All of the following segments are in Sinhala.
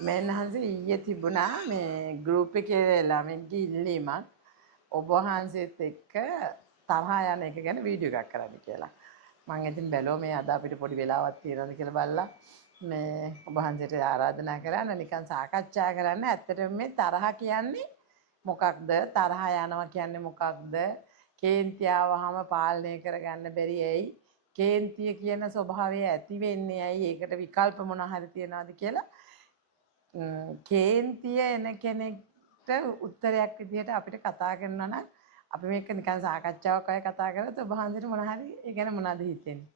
මෙන්න හන්සේ ඊයේ තිබුණා මේ ගෲප් එකේ ළමයින්ගේ ඉල්ලීමක් ඔබ වහන්සේත් එක්ක තරහ යන එක ගැන වීඩියෝ එකක් කරන්න කියලා. මම ඉතින් බැලුවා මේ අද අපිට පොඩි වෙලාවක් තියෙනවද කියලා බලලා මේ ඔබ වහන්සේට ආරාධනා කරන්න නිකන් සාකච්ඡා කරන්න. ඇත්තටම මේ තරහ කියන්නේ මොකක්ද? තරහ යනවා කියන්නේ මොකක්ද? කේන්ති ආවහම පාලනය කරගන්න බැරි ඇයි? කේන්තිය කියන ස්වභාවය ඇති වෙන්නේ ඇයි? ඒකට විකල්ප මොනවා හරි තියනවාද කියලා කේන්තිය එන කෙනෙක්ට උත්තරයක් විදිහට අපිට කතා කරනවා නම් අපි මේක නිකන් සාකච්ඡාවක් අය කතා කරලා ඔබ හන්දට මොන හරි ඒ ගැන මොනවද හිතෙන්නේ?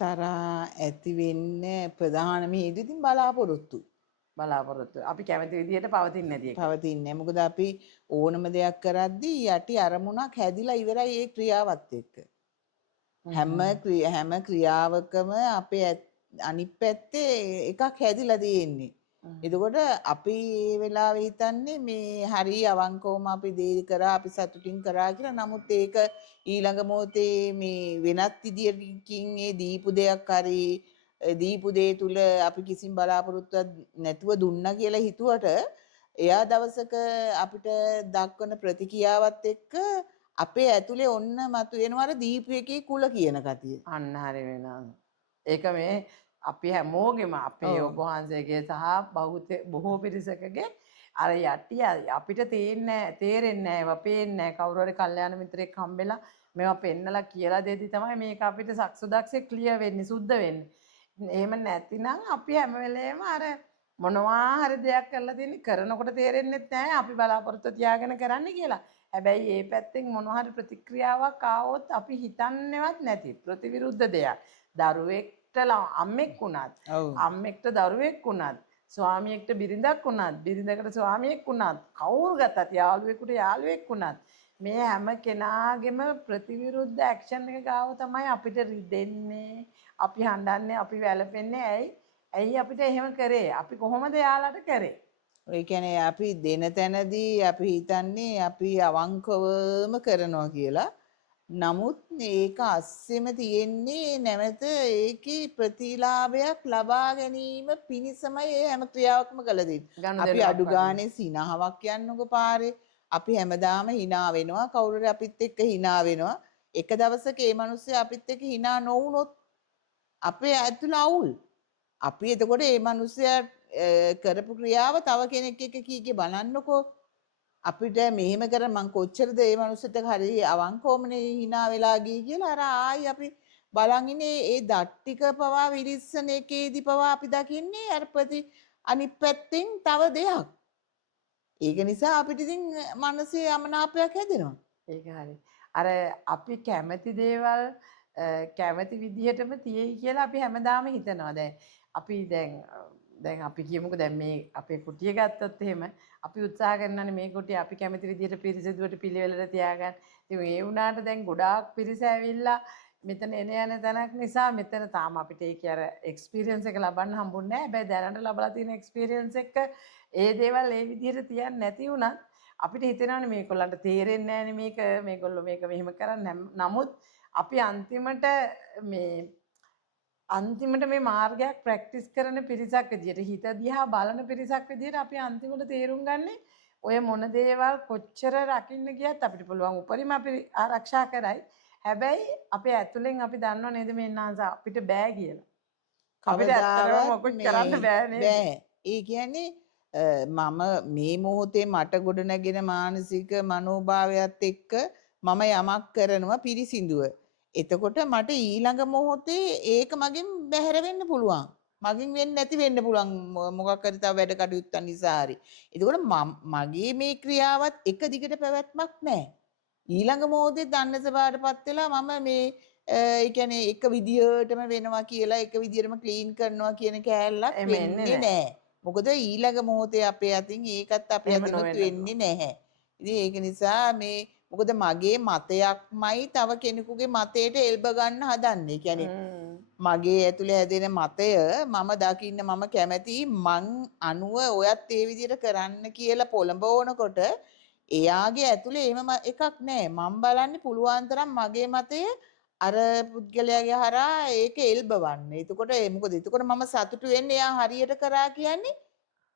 තරහ ඇති වෙන්නේ ප්‍රධානම හේතුව ඉතින් බලාපොරොත්තු. අපි කැමති විදිහට පවතින්නේ නැති එක. පවතින්නේ. මොකද අපි ඕනම දෙයක් කරද්දී යටි අරමුණක් හැදිලා ඉවරයි ඒ ක්‍රියාවත් එක්ක. හැම ක්‍රියාවකම අපේ අනිත් පැත්තේ එකක් හැදිලා තියෙන්නේ. එතකොට අපි මේ වෙලාවේ හිතන්නේ මේ හරි අවංකවම අපි දේ කරා අපි සතුටින් කරා කියලා. නමුත් ඒක ඊළඟ මොහොතේ මේ වෙනත් විදියකින් ඒ දීපු දෙයක් හරි දීපු දේ තුල අපි කිසිම බලාපොරොත්තුවක් නැතුව දුන්නා කියලා හිතුවට එයා දවසක අපිට දක්වන ප්‍රතික්‍රියාවත් එක්ක අපේ ඇතුලේ ඔන්න මතුවෙනවා අර දීපු එකේ කුල කියන ගතිය. අන්න හරි වෙනවා. ඒක මේ අපි හැමෝගෙම අපේ ඔබ වහන්සේගේ සහ බොහෝ පිරිසකගේ අර යටි අපිට තේරෙන්නේ නැහැ ඒවා පේන්නේ නැහැ කවුරු හරි කල්යාණ මිත්‍රෙක් හම්බෙලා මේවා පෙන්නලා කියලා දෙද්දි තමයි මේක අපිට සක්සුදක්සේ ක්ලියර් වෙන්නේ සුද්ධ වෙන්නේ. එහෙම නැතිනම් අපි හැම වෙලේම අර මොනවා හරි දෙයක් කරලා තියෙන කරනකොට තේරෙන්නේ නැහැ අපි බලාපොරොත්තු තියාගෙන කරන්න කියලා. හැබැයි මේ පැත්තෙන් මොනවා හරි ප්‍රතික්‍රියාවක් ආවොත් අපි හිතන්නේවත් නැති ප්‍රතිවිරුද්ධ දෙයක්. දරුවෙක්ට අම්මෙක් වුණත් අම්මෙක්ට දරුවෙක් වුණත් ස්වාමියෙක්ට බිරිඳක් වුණත් බිරිඳකට ස්වාමියෙක් වුණත් කවුරු ගත්තත් යාළුවෙකුට යාළුවෙක් වුණත් මේ හැම කෙනාගේම ප්‍රතිවිරුද්ධ ඇක්ෂන් එක ගාව තමයි අපිට රිදෙන්නේ අපි හඬන්නේ අපි වැළපෙන්නේ ඇයි අපිට එහෙම කරේ අපි කොහොමද යාළට කරේ ඒ කියන්නේ අපි දෙන තැනදී අපි හිතන්නේ අපි අවංකවම කරනවා කියලා. නමුත් ඒක අස්සෙම තියෙන්නේ නැවත ඒකේ ප්‍රතිලාභයක් ලබා ගැනීම පිණිසමයි ඒ හැම ක්‍රියාවක්ම කළ දෙන්නේ. අපි අඩු ගානේ සිනහවක් යන්නකො පාරේ. අපි හැමදාම hina වෙනවා. කවුරු හරි අපිත් එක්ක hina වෙනවා. එක දවසක මේ මිනිස්සු අපිත් එක්ක hina නොවුනොත් අපේ ඇතුළ අවුල්. අපි එතකොට මේ මිනිස්සයා කරපු ක්‍රියාව තව කෙනෙක් එක්ක කීකේ බලන්නකෝ අපිට මෙහෙම කර මං කොච්චරද මේ මිනිස්සුන්ට හරි අවංකවමනේ hina වෙලා ගියේ කියලා අර ආයි අපි බලන් ඉන්නේ ඒ දට්ටික පවා විලිස්සන එකේදී පවා අපි දකින්නේ අර අනිත් පැත්තෙන් තව දෙයක්. ඒක නිසා අපිට ඉතින් මනසේ යමනාපයක් හැදෙනවා. ඒක හරි. අර අපි කැමති දේවල් කැමති විදිහටම තියෙයි කියලා අපි හැමදාම හිතනවා. අපි දැන් අපි කියමුකෝ දැන් මේ අපේ කුටිය ගත්තොත් එහෙම අපි උත්සාහ කරනවානේ මේ කුටිය අපි කැමති විදිහට පිරිසිදුවට පිළිවෙලට තියාගන්න. ඉතින් ඒ වුණාට දැන් ගොඩාක් පිරිස ඇවිල්ලා මෙතන එන යන තැනක් නිසා මෙතන තාම අපිට ඒකේ අර එක්ස්පීරියන්ස් එක ලබන්න හම්බුන්නේ නැහැ. හැබැයි දැනට ලබලා තියෙන එක්ස්පීරියන්ස් එක ඒ දේවල් ඒ විදිහට තියන්නේ නැති වුණත් අපිට හිතෙනවානේ මේගොල්ලන්ට තේරෙන්නේ නැහැනේ මේගොල්ලෝ මේක මෙහෙම කරන්නේ. නමුත් අපි අන්තිමට මේ මාර්ගයක් ප්‍රැක්ටිස් කරන පිරිසක් විදියට හිත දිහා බලන පිරිසක් විදියට අපි අන්තිමට තේරුම් ගන්නේ ඔය මොන දේවල් කොච්චර රකින්න ගියත් අපිට පුළුවන් උපරිම අපි ආරක්ෂා කරයි. හැබැයි අපේ ඇතුලෙන් අපි දන්නව නේද මේ නාස අපිට බෑ කියලා. අපිට ඇත්තටම මොකුත් කරන්න බෑ නේද? බෑ. ඒ කියන්නේ මම මේ මොහොතේ මට ගොඩනැගෙන මානසික මනෝභාවයත් එක්ක මම යමක් කරනවා පිරිසිදුව. එතකොට මට ඊළඟ මොහොතේ ඒක මගෙන් බැහැර වෙන්න පුළුවන්. මගෙන් වෙන්නේ නැති වෙන්න පුළුවන් මොකක් හරි තව වැඩ කටයුත්තක් නිසා හරි. එතකොට මගේ මේ ක්‍රියාවත් එක දිගට පැවැත්මක් නැහැ. ඊළඟ මොහොතේ දන්නසපාටපත් වෙලා මම මේ ඒ කියන්නේ එක විදියටම වෙනවා කියලා එක විදියටම ක්ලීන් කරනවා කියන කෑල්ලක් වෙන්නේ නැහැ. මොකද ඊළඟ මොහොතේ අපේ අතින් ඒකත් අපේ අතින් වෙන්නේ නැහැ. ඉතින් ඒක නිසා මේ මොකද මගේ මතයක්මයි තව කෙනෙකුගේ මතයට එල්බ ගන්න හදන්නේ. කියන්නේ මගේ ඇතුලේ හැදෙන මතය මම දකින්න මම කැමති මං අනුව ඔයත් ඒ විදිහට කරන්න කියලා පොළඹවනකොට එයාගේ ඇතුලේ එහෙම එකක් නැහැ. මම බලන්නේ පුළුවන් තරම් මගේ මතය අර පුද්ගලයාගේ හරහා ඒක එල්බවන්න. එතකොට මොකද එතකොට මම සතුටු වෙන්නේ එයා හරියට කරා කියන්නේ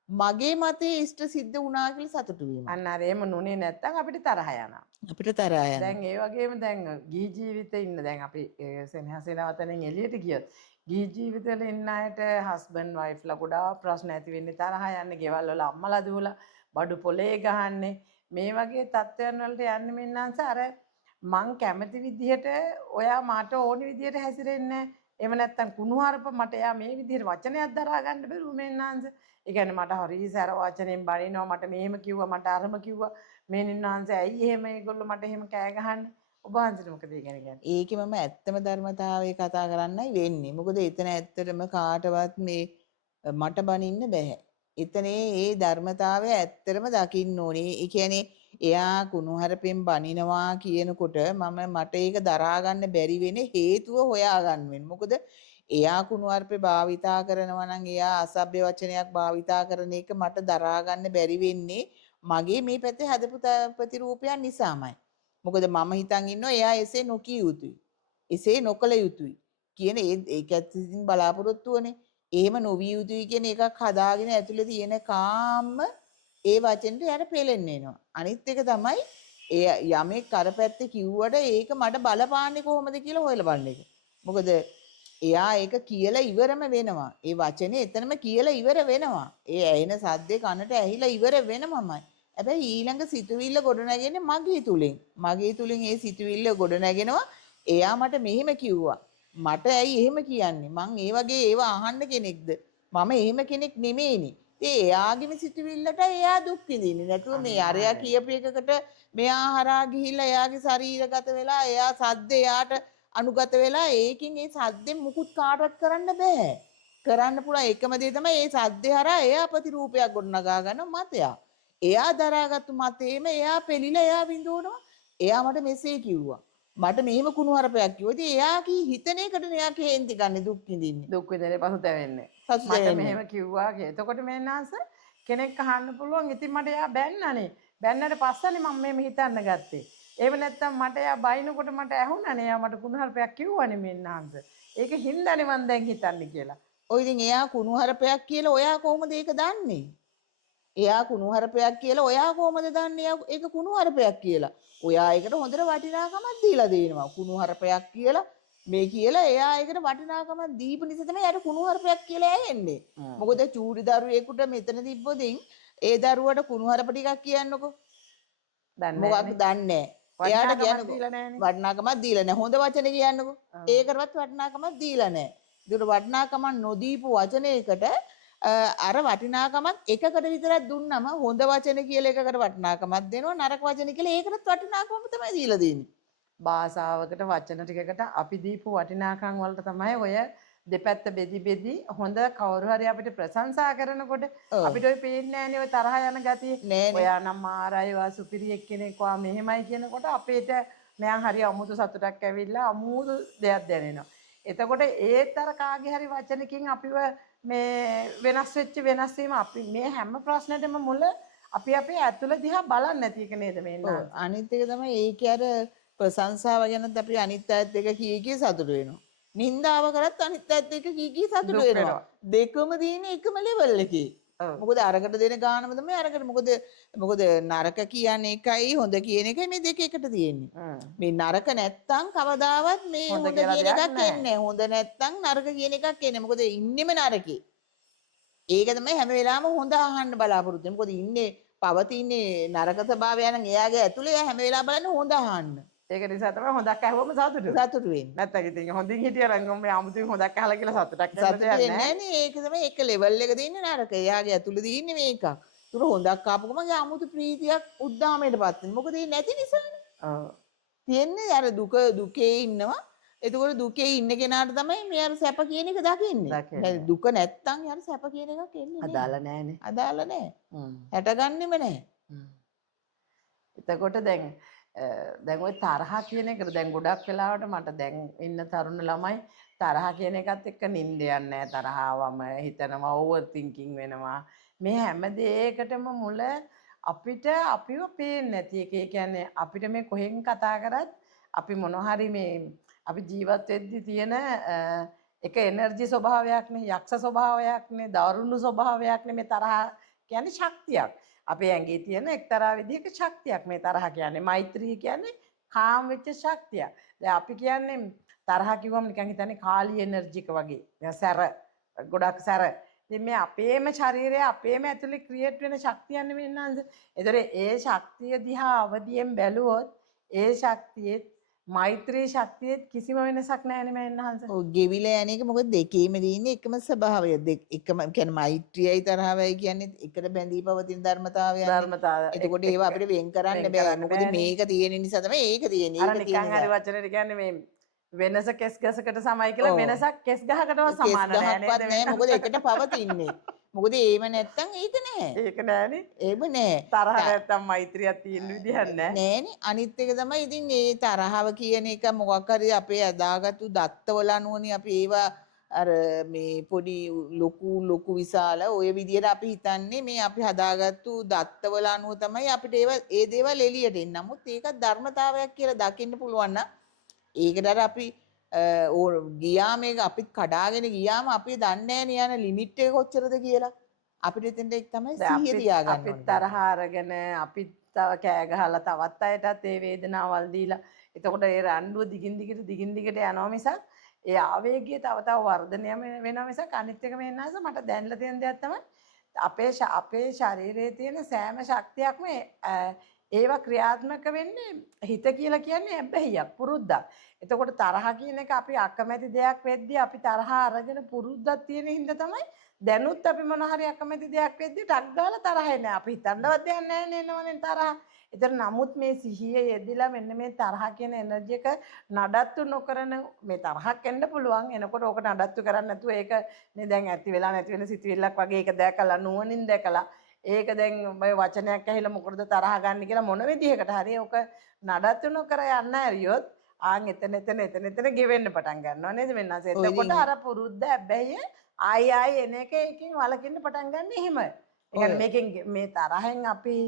මගේ මතේ ඉෂ්ට සිද්ධ වුණා කියලා සතුටු වීම. අන්න අර එහෙම නුනේ නැත්තම් අපිට තරහ යනවා. අපිට තරහා යනවා. දැන් ඒ වගේම දැන් ගිහි ජීවිතේ ඉන්න දැන් අපි සෙනහසෙනවතනෙන් එළියට ගියොත් ගිහි ජීවිතවල ඉන්න අයට හස්බන්ඩ් වයිෆ්ලා ගොඩාක් ප්‍රශ්න ඇති වෙන්නේ තරහ යන්නේ ගෙවල් වල අම්මලා දුවලා බඩු පොලේ ගහන්නේ මේ වගේ තත්ත්වයන් වලට යන්නේ මෙන්නන්ස අර මං කැමති විදිහට ඔයා මට ඕනි විදිහට හැසිරෙන්නේ එහෙම නැත්තම් කුණුහරුප මට එයා මේ විදිහට වචනයක් දරා ගන්න බැරුව මෙන්නන්ස ඒ කියන්නේ මට හරි සැර වචනෙන් බනිනවා මට මෙහෙම කිව්වා මට අරම කිව්වා මේ නින්නාන්ස ඇයි එහෙම ඒගොල්ලෝ මට එහෙම කෑ ගහන්නේ ඔබ වහන්සේට මොකද ඒ කියන්නේ ඒකේ මම ඇත්තම ධර්මතාවය කතා කරන්නයි වෙන්නේ. මොකද එතන ඇත්තටම කාටවත් මේ මට බනින්න බෑ. එතනේ ඒ ධර්මතාවය ඇත්තටම දකින්න ඕනේ. ඒ කියන්නේ එයා කුණුහරුපෙන් බනිනවා කියනකොට මට ඒක දරා ගන්න බැරි වෙන්නේ හේතුව හොයාගන්න වෙන්නේ. මොකද එයා කුණුහරුපේ භාවිතා කරනවා නම් එයා අසභ්‍ය වචනයක් භාවිතා කරන එක මට දරා ගන්න බැරි වෙන්නේ මගේ මේ පැත්තේ හදපු ප්‍රතිරූපයන් නිසාමයි. මොකද මම හිතන් ඉන්නවා එයා එසේ නොකිය යුතුයි. එසේ නොකළ යුතුයි කියන ඒක ඇත්තටින් බලාපොරොත්තුවනේ. එහෙම නොවිය යුතුයි කියන එකක් හදාගෙන ඇතුලේ තියෙන කාම ඒ වචෙන්ට යට පෙලෙන්න එනවා. අනිත් එක තමයි යමෙක් අර පැත්තේ කිව්වට ඒක මට බලපාන්නේ කොහොමද කියලා හොයලා බලන එක. මොකද එයා ඒක කියලා ඉවරම වෙනවා. ඒ වචනේ එතනම කියලා ඉවර වෙනවා. ඒ ඇහෙන සද්දේ කනට ඇහිලා ඉවර වෙනමමයි. හැබැයි ඊළඟ සිතුවිල්ල ගොඩ නැගෙන්නේ මගේ තුලින්. මගේ තුලින් ඒ සිතුවිල්ල ගොඩ නැගෙනවා. එයා මට මෙහෙම කිව්වා. මට ඇයි එහෙම කියන්නේ? මං ඒ වගේ ඒවා අහන්න කෙනෙක්ද? මම එහෙම කෙනෙක් නෙමෙයිනේ. ඉතින් එයාගේම සිතුවිල්ලට එයා දුක් විඳින්නේ. නැතුව මේ අරයා කියපු එකකට මෙයා හරහා ගිහිල්ලා එයාගේ ශරීරගත වෙලා එයා සද්ද එයාට අනුගත වෙලා ඒකින් ඒ සද්දෙන් මුකුත් කාටවත් කරන්න බෑ. කරන්න පුළුවන් එකම දේ තමයි ඒ සද්දේ හරහා එයා ප්‍රතිරූපයක් ගොඩනගා ගන්න මතයක්. එයා දරාගත්තු මතේම එයා පෙළිලා එයා විඳවනවා. එයා මට මෙසේ කිව්වා. මට මෙහෙම කුණුහරුපයක් කිව්වා. ඉතින් එයා කී හිතන එකටනේ එයා කේන්ති ගන්න දුක් විඳින්නේ. දුක් විඳින්නේ පසුතැවෙන්නේ. මට මෙහෙම කිව්වා කියලා. එතකොට මෙන්නාස කෙනෙක් අහන්න පුළුවන්. ඉතින් මට එයා බැන්නනේ. බැන්නට පස්සනේ මම මේ හිතන්න ගත්තේ. එහෙම නැත්තම් මට එයා බයිනකොට මට ඇහුණානේ. එයා මට කුණුහරුපයක් කිව්වනේ මෙන්නාන්ස. ඒක හින්දානේ මම දැන් හිතන්නේ කියලා. ඔය ඉතින් එයා කුණුහරුපයක් කියලා ඔයා කොහොමද ඒක දන්නේ? එයා කුණුහරුපයක් කියලා ඔයා කොහොමද දන්නේ ඒක කුණුහරුපයක් කියලා? ඔයා ඒකට හොඳට වටිනාකමක් දීලා දෙනවා. කුණුහරුපයක් කියලා මේ කියලා එයා ඒකට වටිනාකමක් දීපු නිසා තමයි යාට කුණුහරුපයක් කියලා ඇහෙන්නේ. මොකද චූටි දරුවෙකුට මෙතන තිබ්බොතින් ඒ දරුවට කුණුහරුප ටිකක් කියන්නකෝ. මොකක්ද දන්නේ නැහැ. එයාට කියන්නකෝ වටිනාකමක් දීලා නැහැ. හොඳ වචනේ කියන්නකෝ. ඒකටවත් වටිනාකමක් දීලා නැහැ. ඒකට වටිනාකමක් නොදීපු වචනයකට අර වටිනාකමක් එකකට විතරක් දුන්නම හොඳ වචන කියලා එකකට වටිනාකමක් දෙනවා නරක වචන කියලා ඒකටත් වටිනාකම තමයි දීලා දෙන්නේ. භාෂාවකට වචන ටිකකට අපි දීපු වටිනාකම් වලට තමයි ඔය දෙපැත්ත බෙදි හොඳ කවුරු හරි අපිට ප්‍රශංසා කරනකොට අපිට ඔය පේන්නේ නැහනේ ඔය තරහ යන ගතිය. ඔයා නම් මාරයි වා සුපිරි එක්කෙනෙක් වා මෙහෙමයි කියනකොට අපේට මයන් හරි අමුතු සතුටක් ඇවිල්ලා අමුතු දෙයක් දැනෙනවා. එතකොට ඒත් අර කාගේ හරි වචනකින් අපිව මේ වෙනස් වීම අපි මේ හැම ප්‍රශ්නෙටම මුල අපි අපේ ඇතුළ දිහා බලන්නේ නැති එක නේද මේ නේද? අනිත් එක තමයි ඒකේ අර ප්‍රශංසාව ගැනත් අපි අනිත් අයත් එක්ක කී සතුටු වෙනවා. නින්දාව කරත් අනිත් අයත් එක්ක කී සතුටු වෙනවා. දෙකම තියෙන එකම ලෙවල් එකේ. මොකද අරකට දෙන ගානම තමයි අරකට මොකද නරක කියන්නේ එකයි හොඳ කියන එකයි මේ දෙක එකට තියෙන්නේ. මේ නරක නැත්තම් කවදාවත් මේ හොඳ කියන එකක් එන්නේ නැහැ. හොඳ නැත්තම් නරක කියන එකක් එන්නේ. මොකද ඉන්නෙම නරකේ. ඒක තමයි හැම වෙලාවෙම හොඳ අහන්න බලාපොරොත්තු වෙන්නේ. මොකද ඉන්නේ පවතින්නේ නරක ස්වභාවය නම් එයාගේ ඇතුලේ හැම වෙලාවෙම බලන්නේ හොඳ අහන්න. ඒක නිසා තමයි හොඳක් ඇහුවම සතුටු වෙන්නේ. නැත්තම් ඉතින් හොඳින් හිටියනම් මේ 아무තුන් හොඳක් අහලා කියලා සතුටක් වෙන්නේ නැහැ. ඒක තමයි එක ලෙවල් එක දෙන්නේ නරක. එයාගේ ඇතුලේ දින්නේ මේකක්. ඒක හොඳක් ආපු ගමන් ඒ 아무තු ප්‍රීතියක් උද්දාමයටපත් වෙනවා. මොකද ඒ නැති නිසානේ. ඔව්. තියන්නේ අර දුකේ ඉන්නවා. එතකොට දුකේ ඉන්න කෙනාට තමයි මේ අර සැප කියන එක දකින්නේ. දුක නැත්තම් යාර සැප කියන එකක් එන්නේ නැහැ. අදාළ නැහැනේ. අදාළ නැහැ. හැටගන්නෙම නැහැ. එතකොට දැන් ওই තරහ කියන එක දැන් ගොඩක් වෙලාවට මට දැන් ඉන්න තරුණ ළමයි තරහ කියන එකත් එක්ක නිින්ද යන්නේ නැහැ. තරහවම හිතනවා ඕවර් තින්කින් වෙනවා. මේ හැම දෙයකටම මුල අපිට අපිව පේන්නේ නැති එක. ඒ කියන්නේ අපිට මේ කොහෙන් කතා කරත් අපි මොන හරි මේ අපි ජීවත් වෙද්දි තියෙන එක එනර්ජි ස්වභාවයක්නේ, යක්ෂ ස්වභාවයක්නේ, දරුණු ස්වභාවයක්නේ මේ තරහ කියන්නේ ශක්තියක්. අපේ ඇඟේ තියෙන එක්තරා විදිහක ශක්තියක් මේ තරහ කියන්නේ. මෛත්‍රී කියන්නේ කාම් වෙච්ච ශක්තිය. දැන් අපි කියන්නේ තරහ කිව්වම නිකන් හිතන්නේ කාලි එනර්ජි එක වගේ. දැන් සැර ගොඩක් සැර. ඉතින් මේ අපේම ශරීරය අපේම ඇතුලේ ක්‍රියේට් වෙන ශක්තියන්නේ මේ නේද? ඒතර ඒ ශක්තිය දිහා අවදියෙන් බැලුවොත් ඒ ශක්තියෙත් මෛත්‍රී ශක්තියෙත් කිසිම වෙනසක් නැහැ නේ මෙන්නහන්ස. ඔව් ගෙවිලා යන එක මොකද දෙකේම තියෙන්නේ එකම ස්වභාවය. එකම කියන්නේ මෛත්‍රියයි තරහවයි කියන්නේ එකට බැඳී පවතින ධර්මතාවයන්නේ. ධර්මතාව එතකොට ඒවා අපිට වෙන් කරන්න වෙන් බෑ. කරන්න මොකද බෑනේ. මේක තියෙන නිසා තමයි ඒක තියෙන්නේ. අර ඒක නිකන් තියෙන හරි නිසා. වචනෙට කියන්නේ මේ වෙනස කෙස් ගසකට සමයි කියලා ඔව්. වෙනසක් කෙස් ගහකටවත් කෙස් සමාන නෑ ගහක්වත් නේද? නැහැ. මොකද එකට පවතින්නේ. මොකද ඒව නැත්තම් ඒක නැහැ. ඒක නෑනේ. ඒව නෑ. තරහ නැත්තම් මෛත්‍රියක් තියෙන විදිහක් නෑ. නෑනේ. අනිත් එක තමයි ඉතින් ඒ තරහව කියන එක මොකක් හරි අපේ අදාගත්තු දත්තවල අනුවනේ අපි ඒවා අර මේ පොඩි ලොකු විශාල ඔය විදිහට අපි හිතන්නේ මේ අපි හදාගත්තු දත්තවල අනුව තමයි අපිට ඒ දේවල් එළියට එන්නේ. නමුත් ඒක ධර්මතාවයක් කියලා දකින්න පුළුවන් නම් ඒකට අර අපි ගියාම ඒක අපිත් කඩාගෙන ගියාම අපි දන්නේ නෑනේ යන ලිමිට් එක කොච්චරද කියලා. අපිට එතෙන්ට ඒක තමයි සිහිය තියාගන්න අපිත් ඕනේ. තරහ අරගෙන අපිත් තව කෑ ගහලා තවත් අයටත් ඒ වේදනාවල් දීලා එතකොට ඒ රණ්ඩුව දිගින් දිගට යනවා මිසක් ඒ ආවේගය තව වර්ධනය වෙනවා මිසක් අනිත් එක මෙන්නස මට දැනලා තියෙන දෙයක් තමයි අපේ ශරීරයේ තියෙන සෑම ශක්තියක්ම ඒවා ක්‍රියාත්මක වෙන්නේ හිත කියලා කියන්නේ හැබැයික් පුරුද්දක්. එතකොට තරහ කියන එක අපි අකමැති දෙයක් වෙද්දී අපි තරහ අරගෙන පුරුද්දක් තියෙන හින්දා තමයි දැනුත් අපි මොන හරි අකමැති දෙයක් වෙද්දී ටක් ගාලා තරහ එන්නේ. අපි හිතන්නවත් දෙයක් නැහැ නේනවනේ තරහ. ඒතර නමුත් මේ සිහිය යෙදිලා මෙන්න මේ තරහ කියන එනර්ජි එක නඩත්තු නොකරන මේ තරහක් එන්න පුළුවන්. එනකොට ඕක නඩත්තු කරන්නේ නැතුව ඒක නේ දැන් ඇති වෙලා නැති වෙන සිතුවිල්ලක් වගේ ඒක දැකලා නුවණින් දැකලා ඒක දැන් ඔය වචනයක් ඇහිලා මොකටද තරහ ගන්න කියලා මොන විදිහකට හරි ඕක නඩත්තු නොකර යන්න ඇරියොත් ආන් එතන ගෙවෙන්න පටන් ගන්නවා නේද මෙන්නස. එතකොට අර පුරුද්ද හැබැයි ආයි එන එක එකකින් වලකින්න පටන් ගන්න එහෙම. ඒ කියන්නේ මේකෙන් මේ තරහෙන් අපි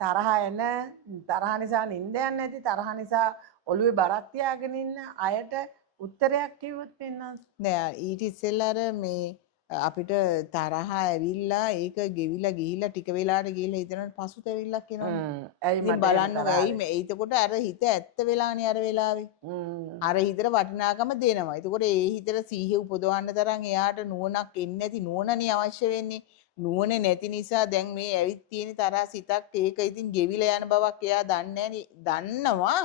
තරහ නිසා නිින්ද යන්නේ නැති තරහ නිසා ඔළුවේ බරක් තියාගෙන ඉන්න අයට උත්තරයක් කිව්වොත් වෙනස් නෑ ඊට ඉස්සෙල්ලා අර මේ අපිට තරහ ඇවිල්ලා ඒක ගෙවිලා ගිහිල්ලා ටික වෙලාවට ගිහිල්ලා හිතන පසුතැවිල්ලක් එනවනේ. ඇයි ඉතින් බලන්න ඇයි මේ එතකොට අර හිත ඇත්ත වෙලානේ අර වෙලාවේ. අර හිතට වටිනාකම දෙනවා. එතකොට ඒ හිතට සීහිය උපදවන්න තරම් එයාට නුවණක් එන්නේ නැති නුවණනේ අවශ්‍ය වෙන්නේ. නුවණ නැති නිසා දැන් මේ ඇවිත් තියෙන තරහ සිතක් ඒක ඉතින් ගෙවිලා යන බවක් එයා දන්නේ දන්නවා.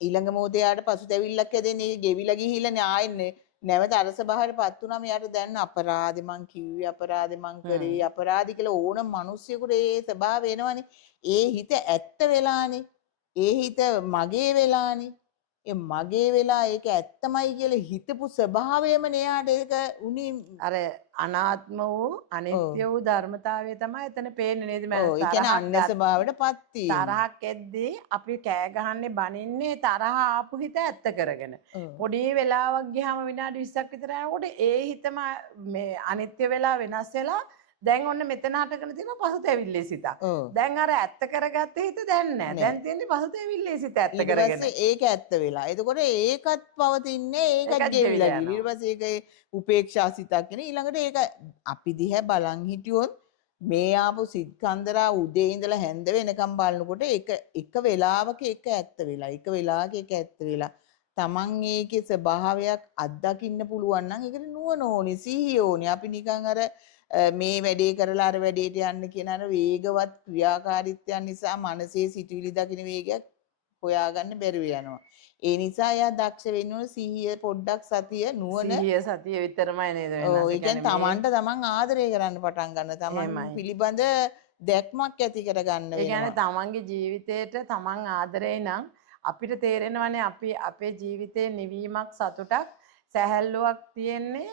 ඊළඟ මොහොතේ යාට පසුතැවිල්ලක් හැදෙන්නේ ගෙවිලා ගිහිල්ලානේ ආයෙන්නේ නැවත අර ස්වභාවයටපත් වුණාම යාට දැන් අපරාධෙ මං කිව්වේ අපරාධෙ මං කරේ අපරාධි කියලා ඕන මිනිස්සුෙකුට ඒ ස්වභාවය එනවනේ. ඒ හිත ඇත්ත වෙලානේ. ඒ හිත මගේ වෙලානේ. ඒ මගේ වෙලා ඒක ඇත්තමයි කියලා හිතපු ස්වභාවයම නෙයාට ඒක උනි අර අනාත්ම වූ අනිත්‍ය වූ ධර්මතාවය තමයි එතන පේන්නේ නේද මම. ඒ කියන්නේ අන්න ස්වභාවයටපත් වීම. තරහක් එද්දී අපි කෑ ගහන්නේ බනින්නේ තරහ ආපු හිත ඇත්ත කරගෙන. පොඩි වෙලාවක් ගියාම විනාඩි 20ක් විතර යනකොට ඒ හිතම මේ අනිත්‍ය වෙලා වෙනස් වෙලා දැන් ඔන්න මෙතන හටගෙන තියෙන පසුතැවිල්ලේ සිත. දැන් අර ඇත්ත කරගත්ත හිත දැන් නැහැ. දැන් තියෙන්නේ පසුතැවිල්ලේ සිත ඇත්ත කරගෙන. ඊට පස්සේ ඒක ඇත්ත වෙලා. එතකොට ඒකත් පවතින්නේ ඒකත් ගෙවිලා ගිහින්. ඊට පස්සේ ඒක උපේක්ෂා සිතක් කියන ඊළඟට ඒක අපි දිහා බලන් හිටියොත් මේ ආපු සිත්කන්දරා උදේ ඉඳලා හැන්ද වෙනකම් බලනකොට එක වෙලාවක එක ඇත්ත වෙලා. එක වෙලාවක එක ඇත්ත වෙලා. තමන් ඒකේ ස්වභාවයක් අත්දකින්න පුළුවන් නම් ඒකට නුවණ ඕනේ, සිහිය ඕනේ. අපි නිකන් අර මේ වැඩේ කරලා අර වැඩේට යන්න කියන අර වේගවත් ක්‍රියාකාරීත්වයන් නිසා මනසේ සිතුවිලි දකින වේගයක් හොයාගන්න බැරුව යනවා. ඒ නිසා එයා දක්ෂ වෙන්න ඕන සිහිය පොඩ්ඩක් සතිය නුවණ සතිය විතරමයි නේද වෙනස. ඔව් ඒ කියන්නේ තමන්ට තමන් ආදරය කරන්න පටන් ගන්න. තමන් පිළිබඳ දැක්මක් ඇති කරගන්න වෙනවා. ඒ කියන්නේ තමන්ගේ ජීවිතේට තමන් ආදරේ නම් අපිට තේරෙනවනේ අපේ ජීවිතේ නිවීමක් සතුටක් සැහැල්ලුවක් තියෙන්නේ.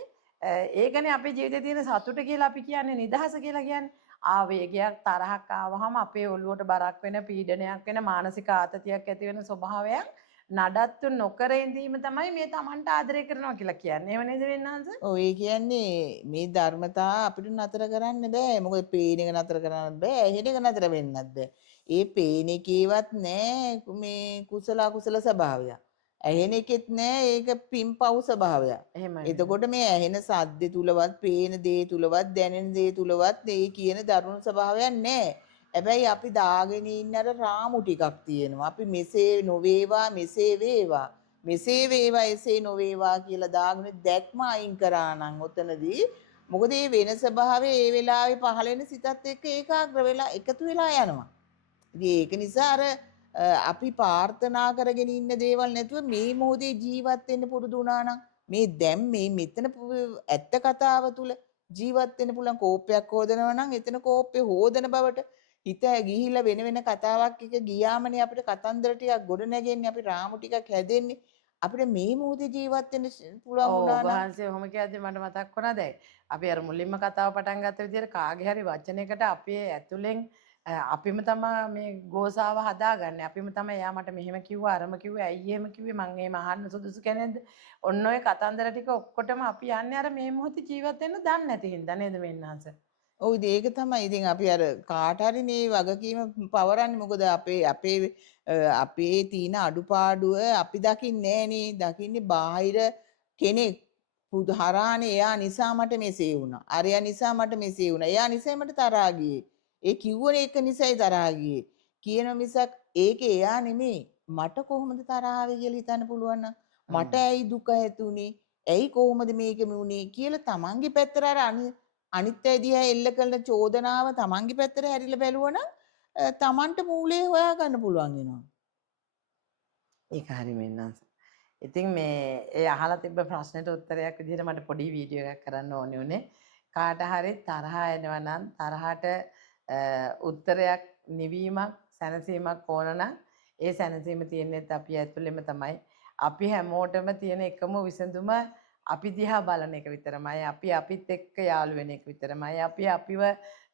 ඒකනේ අපේ ජීවිතේ තියෙන සතුට කියලා අපි කියන්නේ නිදහස කියලා කියන්නේ. ආවේගයක් තරහක් ආවහම අපේ ඔළුවට බරක් වෙන පීඩනයක් වෙන මානසික ආතතියක් ඇති වෙන ස්වභාවයක් නඩත්තු නොකර ඉඳීම තමයි මේ Tamanට ආදරය කරනවා කියලා කියන්නේ. එහෙම නේද වෙන්නන්ස? ඔව් ඒ කියන්නේ මේ ධර්මතා අපිට නතර කරන්න බෑ. මොකද පේන එක නතර කරන්න බෑ. ඇහෙන එක නතර වෙන්නත් බෑ. ඒ පේන එකේවත් නෑ මේ කුසල අකුසල ස්වභාවය. ඇහෙන එකෙත් නෑ ඒක පිම්පව් ස්වභාවයක්. එහෙමයි එතකොට මේ ඇහෙන සද්දේ තුලවත්, පේන දේ තුලවත්, දැනෙන දේ තුලවත් මේ කියන දරුණු ස්වභාවයක් නෑ. හැබැයි අපි දාගෙන ඉන්න අර රාමු ටිකක් තියෙනවා. අපි මෙසේ නොවේවා, මෙසේ වේවා. මෙසේ වේවා, එසේ නොවේවා කියලා දාගෙන දැක්ම අයින් කරා නම් ඔතනදී මොකද මේ වෙන ස්වභාවය ඒ වෙලාවේ පහළ වෙන සිතත් එක්ක ඒකාග්‍ර වෙලා එකතු වෙලා යනවා. ඉතින් ඒක නිසා අර අපි ප්‍රාර්ථනා කරගෙන ඉන්න දේවල් නැතුව මේ මොහොතේ ජීවත් වෙන්න පුරුදු වුණා නම් මේ දැන් මේ මෙතන ඇත්ත කතාව තුල ජීවත් වෙන්න පුළුවන් කෝපයක් හොදනවා නම් එතන කෝපේ හොදන බවට හිත ගිහිල්ලා වෙන වෙන කතාවක් එක ගියාමනේ අපිට කතන්දර ටිකක් ගොඩ නැගෙන්නේ අපි රාමු ටිකක් හැදෙන්නේ අපිට මේ මොහොතේ ජීවත් වෙන්න පුළුවන් ඔව් වුණා ඔබ නම් වහන්සේ ඔහොම කියද්දි මට මතක් වුණා දැන් අපි අර මුලින්ම කතාව පටන් ගත්ත විදිහට කාගේ හරි වචනයකට අපේ ඇතුලෙන් අපිම තමයි මේ ගෝසාව හදාගන්නේ. අපිම තමයි එයා මට මෙහෙම කිව්වා අරම කිව්වේ ඇයි එහෙම කිව්වේ මං එහෙම අහන්න සුදුසු කෙනෙක්ද? ඔන්න ඔය කතන්දර ටික ඔක්කොටම අපි යන්නේ අර මේ මොහොතේ ජීවත් වෙන්න දන්නේ නැති හින්දා නේද මෙන්නහස? ඔව් ඉතින් ඒක තමයි. ඉතින් අපි අර කාට හරි මේ වගකීම පවරන්නේ මොකද අපේ තියෙන අඩුපාඩුව අපි දකින්නේ නෑනේ. දකින්නේ බාහිර කෙනෙක් හරහානේ එයා නිසා මට මෙසේ වුණා. අරයා නිසා මට මෙසේ වුණා. එයා නිසා මට තරහා ගියේ. ඒ කිව්වන එක නිසායි තරහා ගියේ. කියන මිසක් ඒක එයා නෙමෙයි. මට කොහොමද තරහ ආවේ කියලා හිතන්න පුළුවන් නම් මට ඇයි දුක ඇතුනේ? ඇයි කොහොමද මේක මුනේ කියලා තමන්ගේ පැත්තට අර අනිත් අය දිහා එල්ල කරන චෝදනාව තමන්ගේ පැත්තට හැරිලා බැලුවනම් තමන්ට මූලයේ හොයාගන්න පුළුවන් වෙනවා. ඒක හරි මෙන්නහස. ඉතින් මේ ඒ අහලා තිබ්බ ප්‍රශ්නෙට උත්තරයක් විදිහට මට පොඩි වීඩියෝ එකක් කරන්න ඕනේ උනේ. කාට හරි තරහා එනවා නම් තරහට උත්තරයක් නිවීමක් සැනසීමක් ඕන නම් ඒ සැනසීම තියෙන්නේ අපි ඇතුළෙම තමයි. අපි හැමෝටම තියෙන එකම විසඳුම අපි දිහා බලන එක විතරමයි. අපි අපිත් එක්ක යාළු වෙන එක විතරමයි. අපි අපිව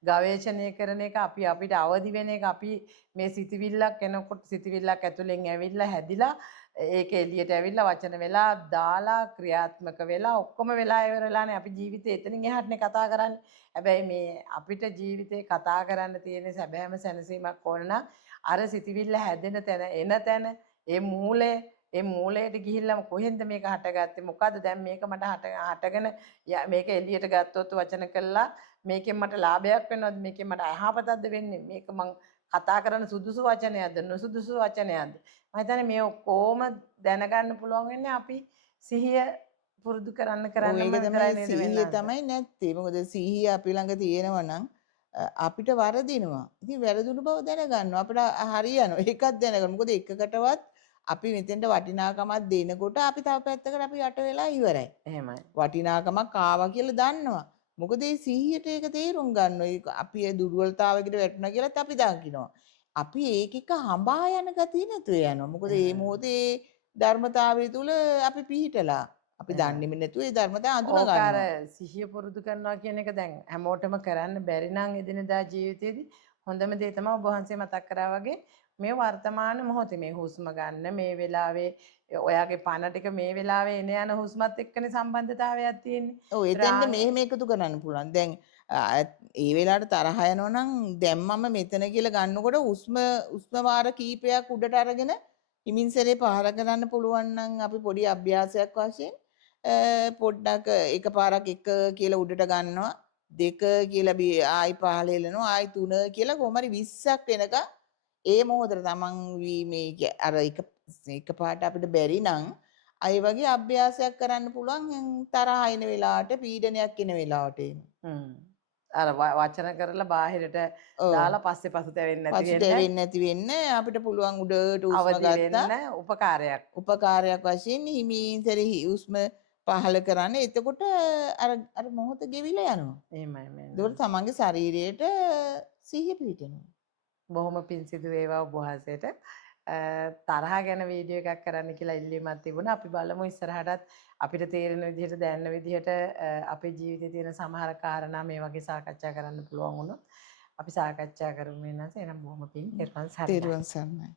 ගවේෂණය කරන එක අපි අපිට අවදි වෙන එක අපි මේ සිතවිල්ලක් එනකොට සිතවිල්ලක් ඇතුලෙන් ඇවිල්ලා හැදිලා ඒක එළියට ඇවිල්ලා වචන වෙලා දාලා ක්‍රියාත්මක වෙලා ඔක්කොම වෙලා ඉවරලානේ අපි ජීවිතේ එතනින් එහාටනේ කතා කරන්නේ. හැබැයි මේ අපිට ජීවිතේ කතා කරන්න තියෙන සැබෑම සැනසීමක් ඕන නම් අර සිතවිල්ල හැදෙන තැන එන තැන ඒ මූලයට ගිහිල්ලා කොහෙන්ද මේක හටගත්තේ මොකද්ද දැන් මේක මට හටගෙන මේක එළියට ගත්තොත් වචන කළා මේකෙන් මට ලාභයක් වෙනවද මේකෙන් මට අයහපතක්ද වෙන්නේ මේක මං කතා කරන සුදුසු වචනයක්ද නුසුදුසු වචනයක්ද මම හිතන්නේ මේ ඔක්කොම දැනගන්න පුළුවන් වෙන්නේ අපි සිහිය පුරුදු කරන්න ඔව් කරන්නම ඒක තමයි කරන්නේ නේද සිහිය වෙනවාද? තමයි නැත්තේ. මොකද සිහිය අපි ළඟ තියෙනවා නම් අපිට වරදිනවා. ඉතින් වැරදුණු බව දැනගන්නවා. අපිට හරියනවා. ඒකත් දැනගන්න. මොකද එකකටවත් අපි මෙතෙන්ට වටිනාකමක් දෙනකොට අපි තව පැත්තකට අපි යට වෙලා ඉවරයි. එහෙමයි. වටිනාකමක් ආවා කියලා දන්නවා. මොකද මේ සිහියට ඒක තේරුම් ගන්නවා. අපි ඒ දුර්වලතාවයකට වැටුණා කියලාත් අපි දකිනවා. අපි ඒකික හඹා යන ගතිය නැතුව යනවා. මොකද මේ මොහොතේ ධර්මතාවය තුල අපි පිහිටලා අපි දන්නේම නැතුව ඒ ධර්මතාව අඳුන ඕක අර ගන්නවා. සිහිය පුරුදු කරනවා කියන එක දැන් හැමෝටම කරන්න බැරි නම් එදිනදා ජීවිතේදී හොඳම දේ තමයි ඔබ වහන්සේ මතක් කරා වගේ මේ වර්තමාන මොහොතේ මේ හුස්ම ගන්න මේ වෙලාවේ ඔයාගේ පණ ටික මේ වෙලාවේ එන යන හුස්මත් එක්කනේ සම්බන්ධතාවයක් තියෙන්නේ. ඔව් එතෙන්ද මෙහෙම එකතු කරන්න පුළුවන්. දැන් ඒ වෙලාවට තරහ යනවා නම් දැන් මම මෙතන කියලා ගන්නකොට උස්ම වාර කීපයක් උඩට අරගෙන හිමින් සැරේ පහර කරන්න පුළුවන් නම් අපි පොඩි අභ්‍යාසයක් වශයෙන් පොඩ්ඩක් එකපාරක් 1 කියලා උඩට ගන්නවා 2 කියලා ආයි පහළ එලනවා ආයි 3 කියලා කොහමරි 20ක් වෙනකන් ඒ මොහොතේ තමන් මේ අර එක පාට අපිට බැරි නම් අය වගේ අභ්‍යාසයක් කරන්න පුළුවන් තරහ එන වෙලාවට පීඩනයක් එන වෙලාවට එහෙම. අර වචන කරලා බාහිරට ඔව්. දාලා පස්සේ පසුතැවෙන්නේ නැති වෙන්න පසුතැවෙන්නේ නැති වෙන්න අපිට පුළුවන් උඩට උස්ම අවදි ගත්තා. වෙන්න උපකාරයක්. උපකාරයක් වශයෙන් හිමින් සැරේ උස්ම පහල කරන්න. එතකොට අර මොහොත ගෙවිලා යනවා. එහෙමයි මේ. ඒකට තමන්ගේ ශරීරයට සිහිය පිහිටනවා. බොහොම පිං සිදු වේවා ඔබ වහන්සේට. තරහ ගැන වීඩියෝ එකක් කරන්න කියලා ඉල්ලීමක් තිබුණා. අපි බලමු ඉස්සරහටත් අපිට තේරෙන විදිහට දැනෙන විදිහට අපේ ජීවිතේ තියෙන සමහර කාරණා මේ වගේ සාකච්ඡා කරන්න පුළුවන් වුණොත් අපි සාකච්ඡා කරමු වෙනස. එහෙනම් බොහොම පිං. ඊට පස්සේ හරියට. තෙරුවන් සරණයි.